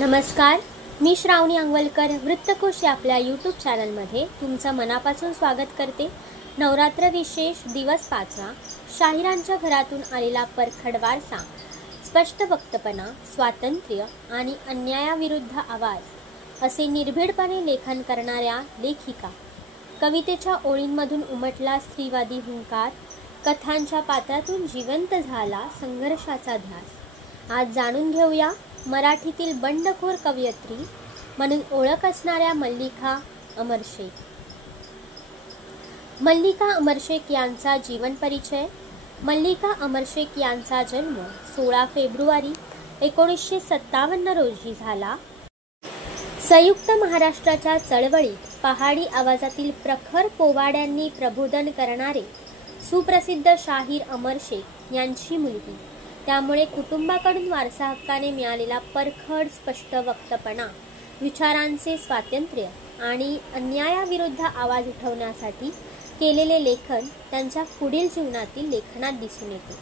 नमस्कार, मी श्रावणी अंगवलकर वृत्तकोश या आपल्या यूट्यूब चॅनलमध्ये तुमचं मनापासून स्वागत करते. नवरात्र विशेष दिवस 5वा. शाहिरांच्या घरातून आलेला परखड वारसा, स्पष्ट वक्तपणा, स्वातंत्र्य आणि अन्यायाविरुद्ध आवाज असे निर्भीडपणे लेखन करणाऱ्या लेखिका. कवितेच्या ओळींमधून उमटला स्त्रीवादी हुंकार, कथांच्या पात्रातून जिवंत झाला संघर्षाचा ध्यास. आज जाणून घेऊया मराठीतील बंडखोर कवयित्री म्हणून ओळख असणाऱ्या मल्लिका अमर शेख. मल्लिका अमर शेख यांचा जीवन परिचय. मल्लिका अमर शेख यांचा जन्म 16 फेब्रुवारी 1957 रोजी झाला. संयुक्त महाराष्ट्राच्या चळवळीत पहाडी आवाजातील प्रखर पोवाड्यांनी प्रबोधन करणारे सुप्रसिद्ध शाहीर अमर शेख यांची मुलगी. त्यामुळे कुटुंबाकडून वारसा हक्काने मिळालेला परखड स्पष्ट वक्तपणा, विचारांचे स्वातंत्र्य आणि अन्यायाविरुद्ध आवाज उठवण्यासाठी केलेले लेखन त्यांच्या पुढील जीवनातील लेखनात दिसून येते.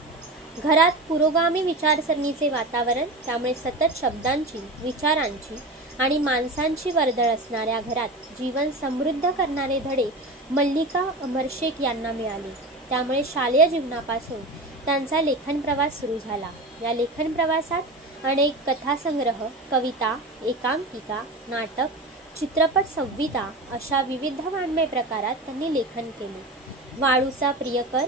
घरात पुरोगामी विचारसरणीचे वातावरण, त्यामुळे सतत शब्दांची, विचारांची आणि माणसांची वर्दळ असणाऱ्या घरात जीवन समृद्ध करणारे धडे मल्लिका अमर शेख यांना मिळाले. त्यामुळे शालेय जीवनापासून त्यांचा लेखन प्रवास सुरू झाला. या लेखन प्रवासात अनेक कथासंग्रह, कविता, एकांकिका, नाटक, चित्रपट संहिता अशा विविध वाङ्मय प्रकारात त्यांनी लेखन केले. वाळूचा प्रियकर,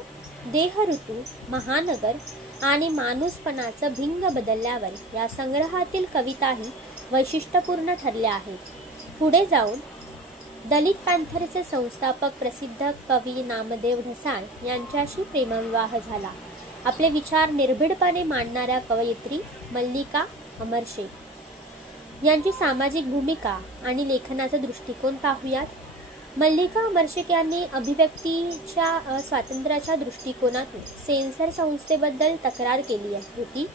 देह ऋतू, महानगर आणि माणूसपणाचं भिंग बदलल्यावर या संग्रहातील कविताही वैशिष्ट्यपूर्ण ठरल्या आहेत. पुढे जाऊन दलित पॅंथरचे संस्थापक प्रसिद्ध कवी नामदेव ढसाळ यांच्याशी प्रेमविवाह झाला. आपले विचार निर्भीडपणे मांडणाऱ्या कवयित्री मल्लिका अमर शेख यांची सामाजिक भूमिका आणि लेखनाचा दृष्टिकोन पाहूयात. मल्लिका अमर शेख यांनी अभिव्यक्तीच्या स्वातंत्र्याच्या दृष्टिकोनातून सेन्सर संस्थेबद्दल तक्रार केली होती.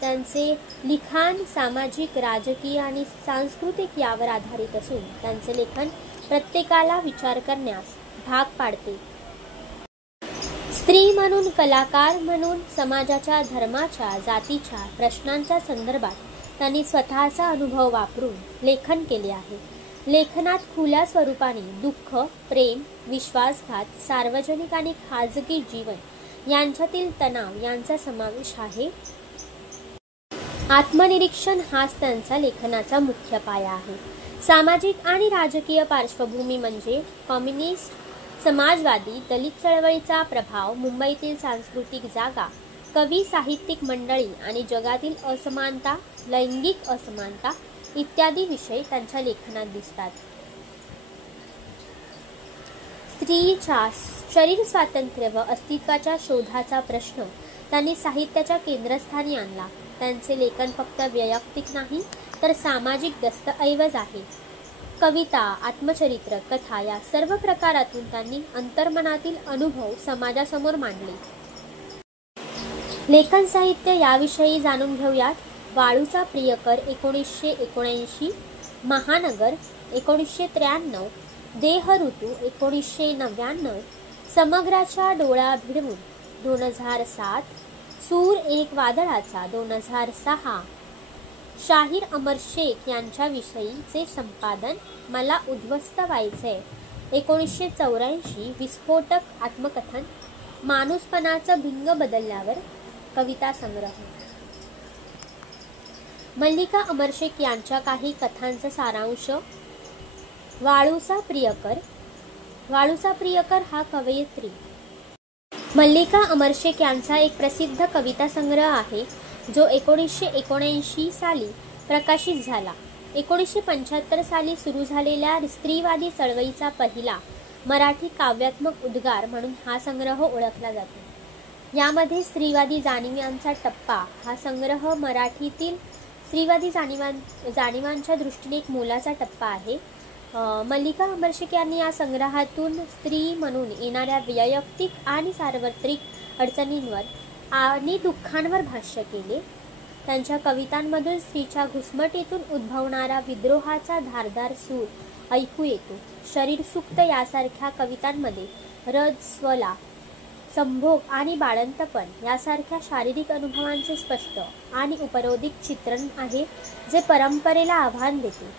त्यांचे लिखाण सामाजिक, राजकीय आणि सांस्कृतिक यावर आधारित असून त्यांचे लेखन प्रत्येकाला विचार करण्यास भाग पाडते. स्त्री म्हणून, कलाकार म्हणून समाजाच्या, धर्माच्या, जातीच्या प्रश्नांच्या संदर्भात त्यांनी स्वतःचा अनुभव वापरून लेखन केले आहे. लेखनात खुल्या स्वरूपाने दुःख, प्रेम, विश्वासघात, सार्वजनिक आणि खाजगी जीवन यांच्यातील तणाव यांचा समावेश आहे. आत्मनिरीक्षण हाच त्यांचा लेखनाचा मुख्य पाया आहे. सामाजिक आणि राजकीय पार्श्वभूमी म्हणजे कम्युनिस्ट, समाजवादी, दलित चळवळीचा प्रभाव, मुंबईतील सांस्कृतिक जागा, कवी, साहित्यिक मंडळी आणि जगातील असमानता, लैंगिक असमानता इत्यादी विषय त्यांच्या लेखनात दिसतात. स्त्रीच्या शरीर स्वातंत्र्य व अस्तित्वाच्या शोधाचा प्रश्न त्यांनी साहित्याच्या केंद्रस्थानी आणला. त्यांचे लेखन फक्त वैयक्तिक नाही तर सामाजिक दस्तऐवज आहे. कविता, आत्मचरित्र, कथा या सर्व प्रकारातून त्यांनी अंतर्मनातील अनुभव समाजासमोर मांडले. लेखन साहित्य याविषयी जाणून घेऊयात. वाळूचा प्रियकर 1979, महानगर 1993, देह ऋतू 1999, समग्राच्या डोळा भिडवून 2007, सूर एक वादळाचा 2006, शाहीर अमर शेख यांच्याविषयीचे संपादन मला उद्ध्वस्त व्हायचे 1984, विस्फोटक आत्मकथन, माणूसपणाचं भिंग बदलल्यावर कविता संग्रह. मल्लिका अमर शेख यांच्या काही कथांचा सारांश. वाळूचा प्रियकर. वाळूचा प्रियकर हा कवयित्री मल्लिका अमर शेख यांचा एक प्रसिद्ध कविता संग्रह आहे जो 1979 साली प्रकाशित झाला. 1975 साली सुरू झालेल्या स्त्रीवादी चळवळीचा पहिला मराठी काव्यात्मक उद्गार म्हणून हा संग्रह ओळखला जातो. यामध्ये स्त्रीवादी जाणिवांचा टप्पा हा संग्रह मराठीतील स्त्रीवादी जाणिवांच्या दृष्टीने एक मोलाचा टप्पा आहे. मल्लिका अमर शेख यांनी या संग्रहातून स्त्री म्हणून येणाऱ्या वैयक्तिक आणि सार्वत्रिक अडचणींवर आणि दुःखांवर भाष्य केले. त्यांच्या कवितांमधून स्त्रीच्या घुसमटीतून उद्भवणारा विद्रोहाचा धारदार सूर ऐकू येतो. शरीर सुक्त यासारख्या कवितांमध्ये रज, स्वला संभोग आणि बाळंतपण यासारख्या शारीरिक अनुभवांचे स्पष्ट आणि उपरोधिक चित्रण आहे, जे परंपरेला आव्हान देते.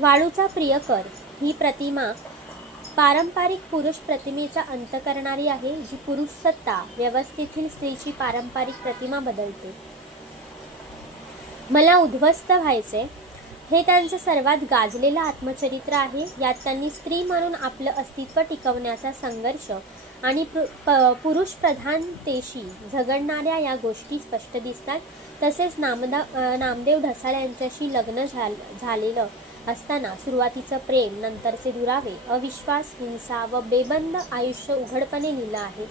वाळूचा प्रियकर ही प्रतिमा पारंपरिक पुरुष प्रतिमेचा अंत करणारी आहे, जी पुरुषसत्ता व्यवस्थेतील स्त्रीची पारंपरिक प्रतिमा बदलते. मला उद्ध्वस्त व्हायचे हे त्यांचं सर्वात गाजलेलं आत्मचरित्र आहे. यात त्यांनी स्त्री म्हणून आपलं अस्तित्व टिकवण्याचा संघर्ष आणि पुरुष प्रधानतेशी झगडणाऱ्या या गोष्टी स्पष्ट दिसतात. तसेच नामदेव ढसाळ यांच्याशी लग्न झालेलं असताना सुरुवातीचं प्रेम, नंतरचे दुरावे, अविश्वास, हिंसा व बेबंद आयुष्य उघडपणे लिहिलं आहे.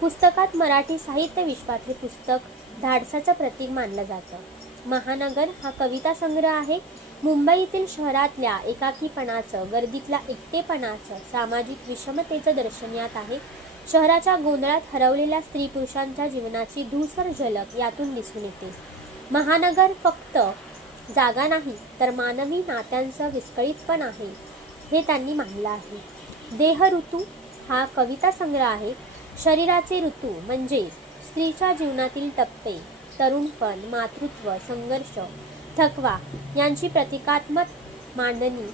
पुस्तकात मराठी साहित्य विश्वात हे पुस्तक धाडसाचं प्रतीक मानलं जातं. महानगर हा कविता संग्रह आहे. मुंबईतील शहरातल्या एकाकीपणाचं, गर्दीतल्या एकटेपणाचं, सामाजिक विषमतेचं दर्शन यात आहे. शहराच्या गोंधळात हरवलेल्या स्त्री पुरुषांच्या जीवनाची धूसर झलक यातून दिसून येते. महानगर फक्त जागा नाही, तर मानवी नात्यांचं विस्कळीतपण आहे, हे त्यांनी मांडलं आहे. देह ऋतू हा कविता संग्रह आहे. शरीराचे ऋतू म्हणजे स्त्रीच्या जीवनातील टप्पे, तरुणपण, मातृत्व, संघर्ष, थकवा यांची प्रतिकात्मक मांडणी,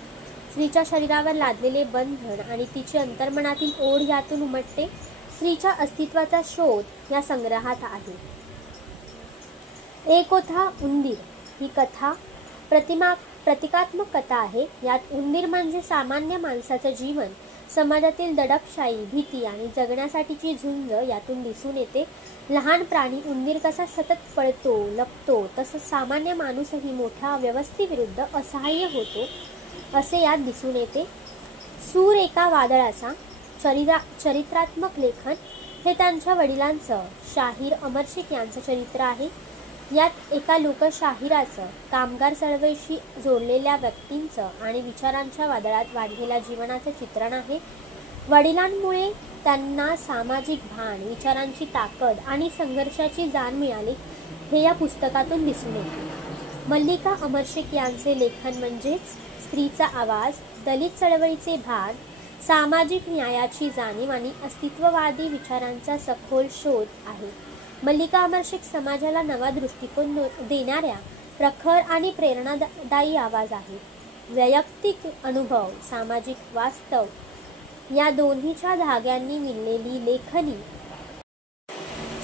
स्त्रीच्या शरीरावर लादलेले बंधन आणि तिची अंतर्मनातील ओढ यातून उमटते. स्त्रीच्या अस्तित्वाचा शोध या संग्रहात आहे. एक होता उंदीर ही कथा प्रतिकात्मक कथा आहे. यात उंदीर म्हणजे सामान्य माणसाचं जीवन, समाजातील दडपशाही, भीती आणि जगण्यासाठीची झुंज यातून दिसून येते. लहान प्राणी उंदीर कसा सतत पळतो, लपतो, तसंच सामान्य माणूसही मोठ्या व्यवस्थेविरुद्ध असहाय्य होतो, असे यात दिसून येते. सूर एका वादळाचा चरित्रात्मक लेखन हे त्यांच्या वडिलांचं, शाहीर अमरशेख यांचं चरित्र आहे. यात एका लोकशाहिराचं, कामगार चळवळीशी जोडलेल्या व्यक्तींचं आणि विचारांच्या वादळात वाढलेल्या जीवनाचं चित्रण आहे. वडिलांमुळे त्यांना सामाजिक भान, विचारांची ताकद आणि संघर्षाची जाण मिळाली, हे या पुस्तकातून दिसून येते. मल्लिका अमरशेख यांचे लेखन म्हणजेच स्त्रीचा आवाज, दलित चळवळीचे भान, सामाजिक न्यायाची जाणीव आणि अस्तित्ववादी विचारांचा सखोल शोध आहे. मल्लिका अमरशेख समाजाला नवा दृष्टिकोन देणाऱ्या प्रखर आणि प्रेरणादायी आवाज आहे. वैयक्तिक अनुभव, सामाजिक वास्तव या दोन्हीच्या धाग्यांनी मिळलेली लेखनी,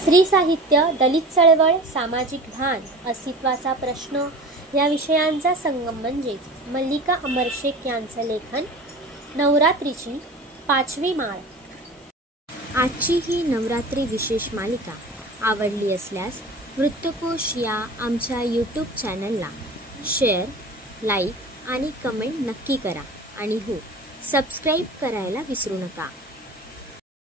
स्त्री साहित्य, दलित चळवळ, सामाजिक भान, अस्तित्वाचा प्रश्न या विषयांचा संगम म्हणजेच मल्लिका अमरशेख यांचं लेखन. नवरात्रीची 5वी माळ. आजची ही नवरात्री विशेष मालिका आवडली असल्यास वृत्तकोश या आमच्या यूट्यूब चॅनलला शेअर, लाईक आणि कमेंट नक्की करा. आणि हो, सबस्क्राईब करायला विसरू नका.